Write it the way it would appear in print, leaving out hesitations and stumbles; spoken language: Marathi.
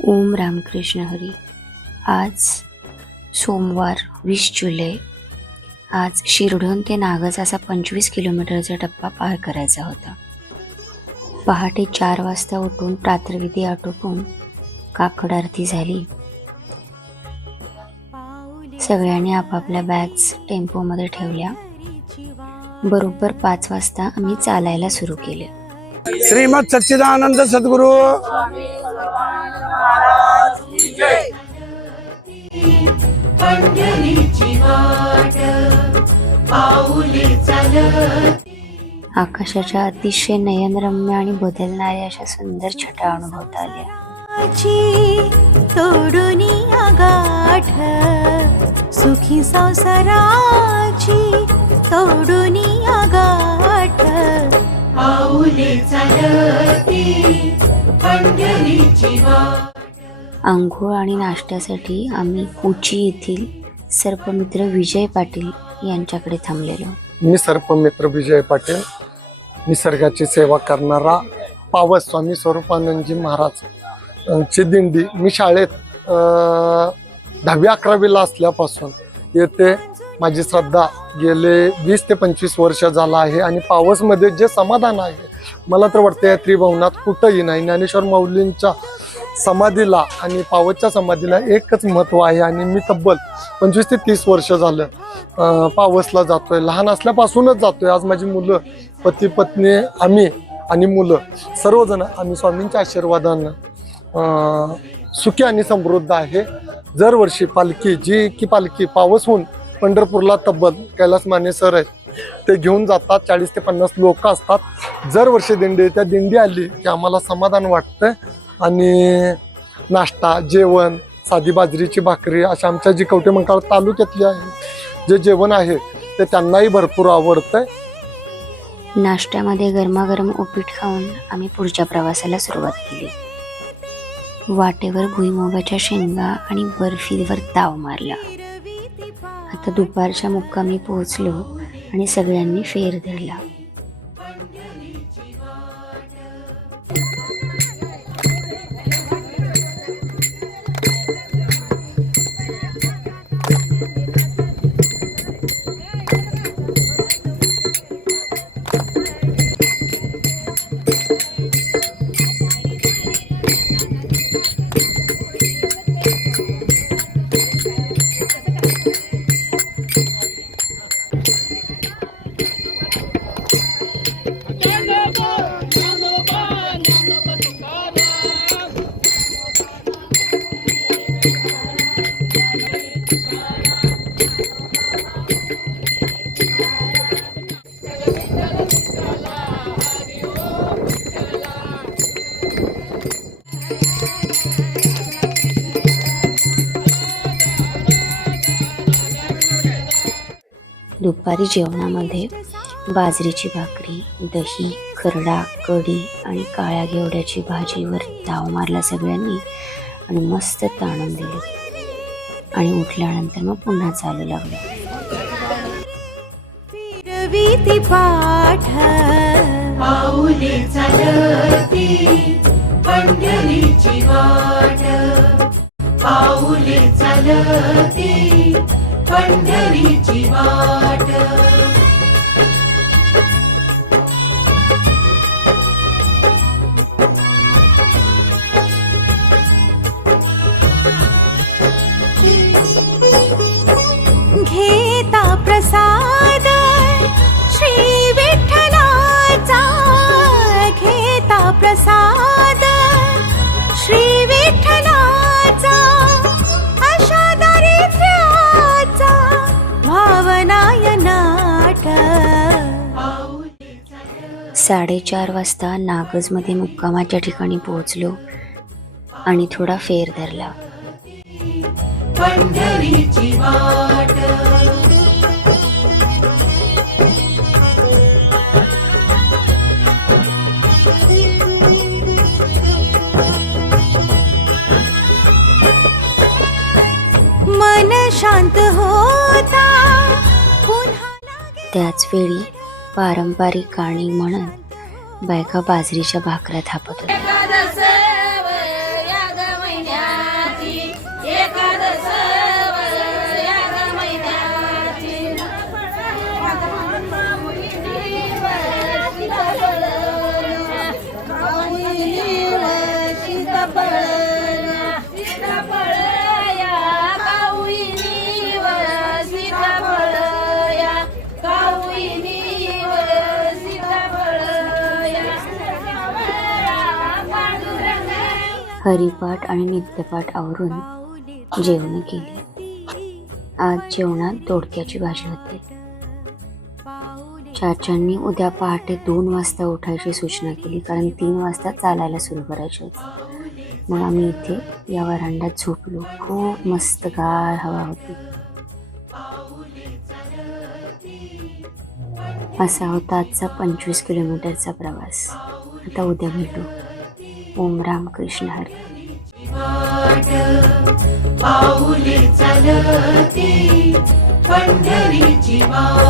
ओम रामकृष्ण हरी। आज सोमवार 20 जुलै। आज शिरढोण ते नागज असा 25 किलोमीटरचा टप्पा पार करायचा होता। पहाटे 4 वाजता उठून प्रातर्विधी आटोपून काकड आरती झाली। सगळ्यांनी आपापल्या बॅग्स टेम्पोमध्ये ठेवल्या। बरोबर 5 वाजता आम्ही चालायला सुरू केले। श्रीमद सच्चिदानंद सद्गुरु आकाशाच्या अतिशय नयनरम्य आणि बदलणाऱ्या अशा सुंदर छटा अनुभवता आल्या। तोडून गाठ सुखी संसाराची तोडून गाठ पाऊले चालती पंढरीची वाट। आंघोळ आणि नाश्त्यासाठी आम्ही कोची येथील सर्पमित्र विजय पाटील यांच्याकडे थांबलेलो। मी सर्पमित्र विजय पाटील, निसर्गाची सेवा करणारा पावस स्वामी स्वरूपानंदजी महाराज ची दिंडी। मी शाळेत 10वी-11वीला असल्यापासून येथे माझी श्रद्धा गेले 20 ते 25 वर्ष झाला आहे। आणि पावसमध्ये जे समाधान आहे मला तर वाटतं या त्रिभुवनात कुठंही नाही। ज्ञानेश्वर माऊलींच्या समाधीला आणि पावसच्या समाधीला एकच महत्त्व आहे। आणि मी तब्बल 25 ते 30 वर्ष झालं पावसला जातोय, लहान असल्यापासूनच जातोय। आज माझी मुलं, पती पत्नी, आम्ही आणि मुलं सर्वजण आम्ही स्वामींच्या आशीर्वादानं सुखी आणि समृद्ध आहे। दरवर्षी पालखी जी की पालखी पावसहून पंढरपूरला तब्बल कैलास माने सर आहेत, ते घेऊन जातात। 40 ते 50 लोक असतात दरवर्षी दिंडी। त्या दिंडी आली की आम्हाला समाधान वाटतं। आणि नाश्ता, जेवण, साधी बाजरीची भाकरी अशा आमच्या जी कवठेमंकाळ तालुक्यातली आहे जे जेवण आहे ते त्यांनाही भरपूर आवडतंय। नाश्त्यामध्ये गरमागरम उपीट खाऊन आम्ही पुढच्या प्रवासाला सुरुवात केली। वाटेवर भुईमुगाच्या शेंगा आणि बर्फीवर ताव मारला। आता दुपारच्या मुक्कामी पोहोचलो आणि सगळ्यांनी फेर धरला। दुपारी जेवणामध्ये बाजरीची भाकरी, दही, खरडा, कढी आणि काळ्या घेवड्याची भाजीवर ताव मारला सगळ्यांनी आणि मस्त ताणून दिले। आणि उठल्यानंतर मग पुन्हा चालू लागलं। फिरवीती पाठ पाऊले चालती पंढरीची वाट पाऊले चालती पंढरीची वाट। घेता प्रसाद श्री विठ्ठलाचा घेता प्रसाद श्री विठ्ठलाचा अशा दारिद्र्याचा भावनाय नाट। 4:30 वाजता नागजमध्ये मुक्कामाच्या ठिकाणी पोहोचलो आणि थोडा फेर धरला। पंढरीची वाट मन शांत होता त्याच वेळी पारंपरिक गाणी म्हणत बायका बाजरीच्या भाकऱ्या थापत होत्या। हरिपाठ आणि नित्यपाठ आवरून जेवण केली. आज जेवणात दोडक्याची भाजी होती. चाचांनी उद्या पहाटे 2 वाजता उठायची सूचना केली, कारण 3 वाजता चालायला सुरू करायचे होते. मग आम्ही इथे या वरांड्यात झोपलो. खूप मस्त गार हवा होती. असा होता आजचा 25 किलोमीटरचा प्रवास. आता उद्या भेटू. ओम राम कृष्ण हरी. पाऊले चालती पंढरीची वाट.